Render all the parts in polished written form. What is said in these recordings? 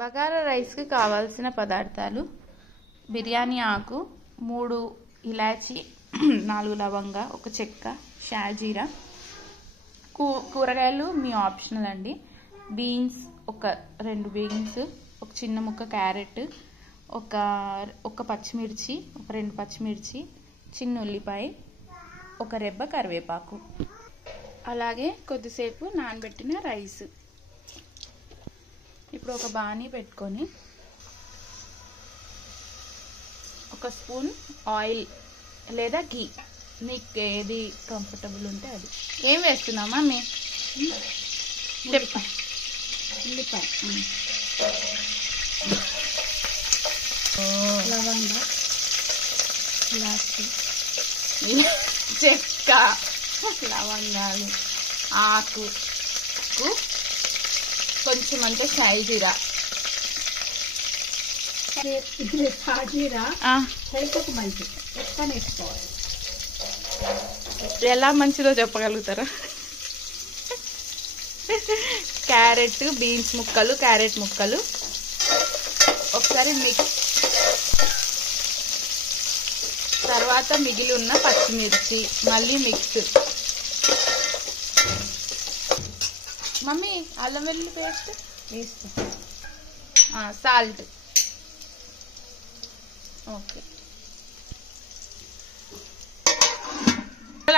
బగారా రైస్కి కావాల్సిన పదార్థాలు: బిర్యానీ ఆకు, 3 ఇలాచి, 4 లవంగ, 1 చెక్క, షాజీరా. కూరగాయలు మీ ఆప్షనల్ అండి. బీన్స్, ఒక 2 బీన్స్, ఒక చిన్న ముక్క క్యారెట్, ఒక పచ్చిమిర్చి, ఒక 2 పచ్చిమిర్చి, చిన్న ఉల్లిపాయ, ఒక రెబ్బ కరివేపాకు, అలాగే కొద్దిసేపు నానబెట్టిన రైస్. ఇప్పుడు ఒక బాణీ పెట్టుకొని 1 స్పూన్ ఆయిల్ లేదా ఘీ, మీకు ఏది కంఫర్టబుల్ ఉంటే అది. ఏం వేస్తున్నామా మీ ఉల్లిపాయ లవంగ, ఇలాచి, చెక్క, లవంగాలు, ఆకు, కొంచెం అంటే షాజీరా. షాజీరా హెల్త్కి మంచిది, ఎక్కువ వేసుకోవాలి. ఎలా మంచిదో చెప్పగలుగుతారా? క్యారెట్, బీన్స్ ముక్కలు, క్యారెట్ ముక్కలు ఒకసారి మిక్స్. తర్వాత మిగిలి ఉన్న పచ్చిమిర్చి మళ్ళీ మిక్స్. మమ్మీ అల్లం వెల్లుల్లి పేస్ట్ వేసుకో. సాల్ట్. ఓకే,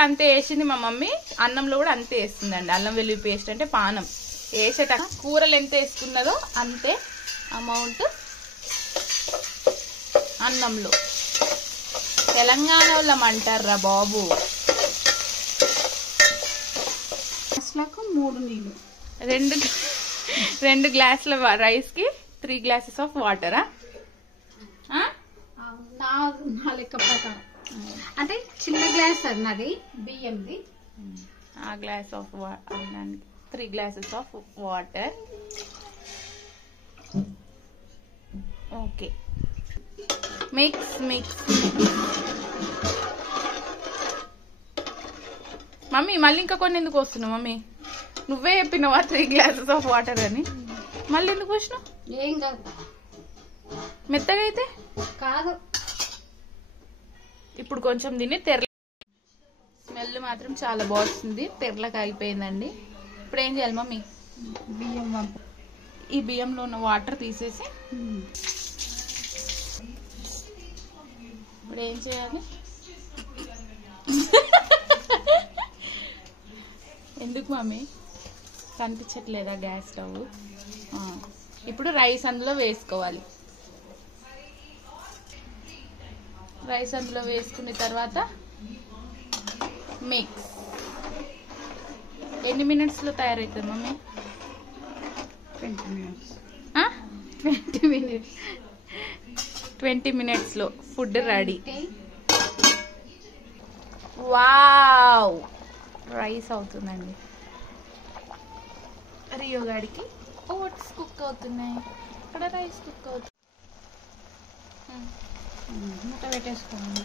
అంతే వేసింది మా మమ్మీ. అన్నంలో కూడా అంతే వేస్తుందండి. అల్లం వెల్లుల్లి పేస్ట్ అంటే పానం వేసేట. కూరలు ఎంత వేసుకున్నదో అంతే అమౌంట్ అన్నంలో. తెలంగాణ వాళ్ళం అంటారా బాబు. 3 నీళ్ళు, 2 గ్లాసుల రైస్ కి 3 గ్లాసెస్ ఆఫ్ వాటరా? నా లెక్క ప్రకారం అంటే చిన్న గ్లాస్ అన్నది బియ్యంది. ఆ glass of 3 glasses of water. Okay, mix. Mummy మళ్ళీ ఇంకా కొన్ని ఎందుకు వస్తున్నావు? మమ్మీ నువ్వే చెప్పినవా 3 గ్లాసెస్ ఆఫ్ వాటర్ అని, మళ్ళీ ఎందుకు వచ్చినావు? ఏం కాదు, మెత్తగా అయితే కాదు. ఇప్పుడు కొంచెం దీన్ని స్మెల్ మాత్రం చాలా బాగుంది. తెరలకు అయిపోయిందండి. ఇప్పుడు ఏం చేయాలి మమ్మీ? బియ్యం ఈ బియ్యంలో ఉన్న వాటర్ తీసేసి ఇప్పుడు ఏం చేయాలి? ఎందుకు మమ్మీ కనిపించట్లేదా గ్యాస్ స్టవ్? ఇప్పుడు రైస్ అందులో వేసుకోవాలి. రైస్ అందులో వేసుకున్న తర్వాత మిక్స్. ఎన్ని మినిట్స్లో తయారవుతుంది మమ్మీ? 20 minutes. 20 minutes. 20 minutesలో ఫుడ్ రెడీ. వావ్, రైస్ అవుతుందండి. రియో గాడికి ఓట్స్ కుక్ అవుతున్నాయి, ఇక్కడ రైస్ కుక్ అవుతుంది. మూత పెట్టేసుకోవాలి.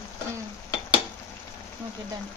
Okay, done.